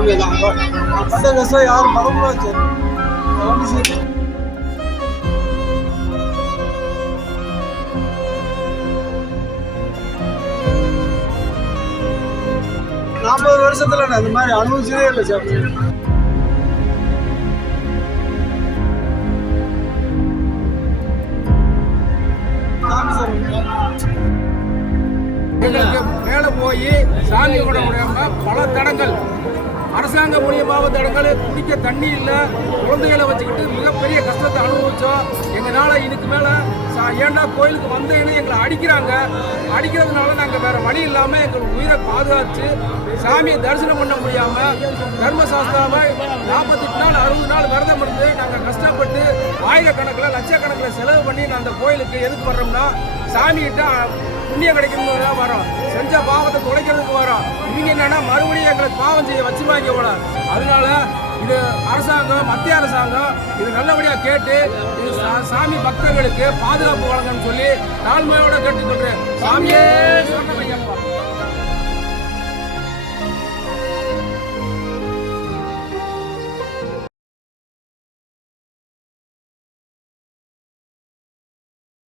சாமி தான் பட்ட கஷ்டம் யாரும் பரவலாச்சு 40 வருஷத்துல நான் இந்த மாதிரி அனுபவிச்சதே இல்லை சாமி. மேல போய் சாமி கூட முடியாம பல தடங்கள் அரசாங்க மூலியமாக தடங்கள் குடிக்க தண்ணி இல்லை, குழந்தைகளை வச்சுக்கிட்டு மிகப்பெரிய கஷ்டத்தை அனுபவிச்சோம். எங்களால இதுக்கு மேல ஏண்டா கோயிலுக்கு வந்தேன்னு எங்களை அடிக்கிறாங்க. அடிக்கிறதுனால நாங்கள் வேற வழி இல்லாமல் எங்கள் உயிரை பாதுகாத்து சாமியை தரிசனம் பண்ண முடியாம தர்மசாஸ்திராவை 48 நாள் 60 நாள் விரதம் இருந்து நாங்கள் கஷ்டப்பட்டு ஆயிரக்கணக்கில் லட்சக்கணக்கில் செலவு பண்ணி நான் அந்த கோயிலுக்கு எதுக்கு வர்றோம்னா சாமிகிட்ட புண்ணியம் கிடைக்கணும்னு தான் வரோம். செஞ்ச பாவத்தை துடைக்கிறதுக்கு வரோம். இவங்க என்னன்னா மறுபடியும் எங்களுக்கு பாவம் செய்ய வச்சுருவாங்க போல. அதனால இது அரசாங்கம், மத்திய அரசாங்கம் இது நல்லபடியாக கேட்டு இது சாமி பக்தர்களுக்கு பாதுகாப்பு வழங்கணும்னு சொல்லி தாழ்மையோட கேட்டுக்கொள்றேன். சாமியே